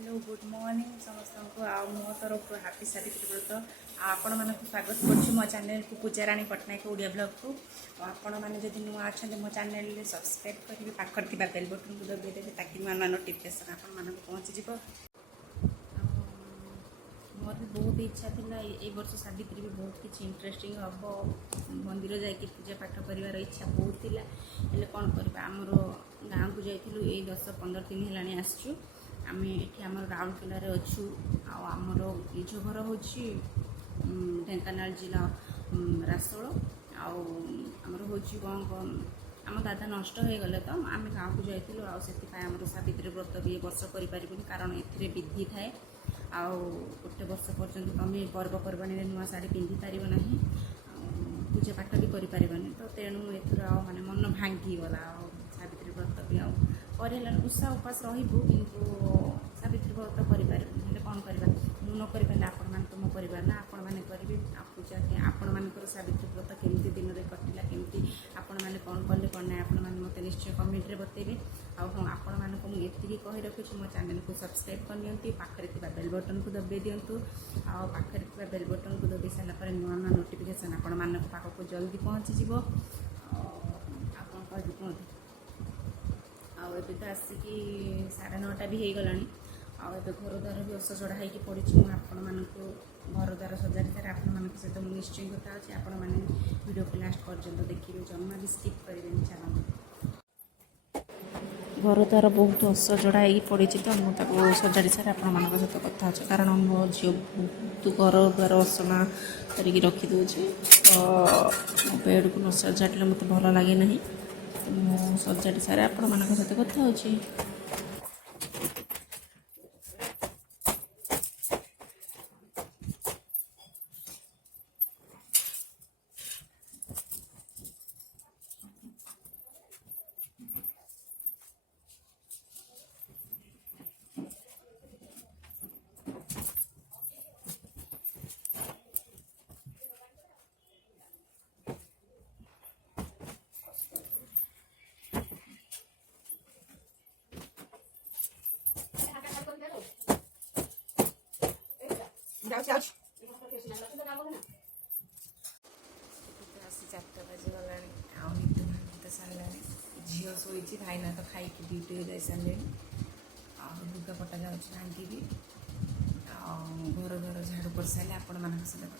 hello good morning समस्त को मो तरफ हैप्पी सावित्री व्रत आपण मानक स्वागत कर मो चैनल को पूजाराणी पट्टनायक ओडिया ब्लॉग को आपण मैंने जब नुआ अच्छा मो चैनल सब्सक्राइब करेंगे पाखर थी बेल बटन को दबाइदेवे ताकि नुआ नुआ नोटिफिकेशन आपण पहुँची मोर भी बहुत इच्छा था ये वर्ष सावित्री भी बहुत किसी इंटरेस्टिंग हम मंदिर जाकि पूजा पाठ कर इच्छा बहुत थिला हेले कौन करबा आमर गाँव को जाइलु ये 10-15 दिन है आसचु आम ये आम राउरकेलार अच्छु आमर निज घर हूँ ढेंकानाल जिला रासोल आमर हूँ कौन आम दादा नष्ट हो गले तो आम गाँव को जाइलु आम सावित्री व्रत भी ए वर्ष करें कारण ए विधि थाए आउ गोटे वर्ष पर्यंत तुम पर्वपर्वाणी नुआ शाढ़ी पिंधि पार ना पूजा पाठ भी करें तो तेणु एथर माने मन भांगीगला सावित्री व्रत भी आना उषा उपास रही कि सावित्री व्रत करें कौन करवा मु न कर आपण मान मो परिवार ना आपण मैंने करेंगे पूजा आपण मानकर सावित्री व्रत केमती दिन में कटिला केमती आपण मैंने कौन कले कौन ना आपण मैंने मत निश्चय कमेंट बतेबे हाँ आपण मानक मुझे कही रखी मो चैनल को सब्सक्राइब करनी पाखे बेल बटन को दबाई दिंतु पाखे बेल बटन को दबाई सारापर नुआ नुआ नोटिफिकेशन आपण मान पाखक जल्दी पहुँची आप कहूँ आए तो आसिकी 9:30 भी हो गला आए घर द्वार भी ओष चढ़ा होगी पड़ी आपण मानक घर द्वार सजाड़ी सारे आपण सहित मुझे निश्चय कथा अच्छे आपण मैंने वीडियो को लास्ट पर्यटन देखिए जमा भी स्किप करेंगे चैनल घर द्वार बहुत ओष चढ़ा होगी पड़ी तो मुझे सजाड़ी सारे आपण सहित कथा अच्छे कारण मो झील बहुत घर द्वार असना कर रखीदे तो बेड को न सजाड़े मत भल लगे ना मु सजाड़ी सारे आपण सहित कथा अच्छे आसी 4 बजे गला तो सारा झील शोची भाईना तो खाई ड्यूटी जा सारे लुगापटा जाऊँगी भांगी भी घर घर झाड़ू कर सारे आपण मान सहित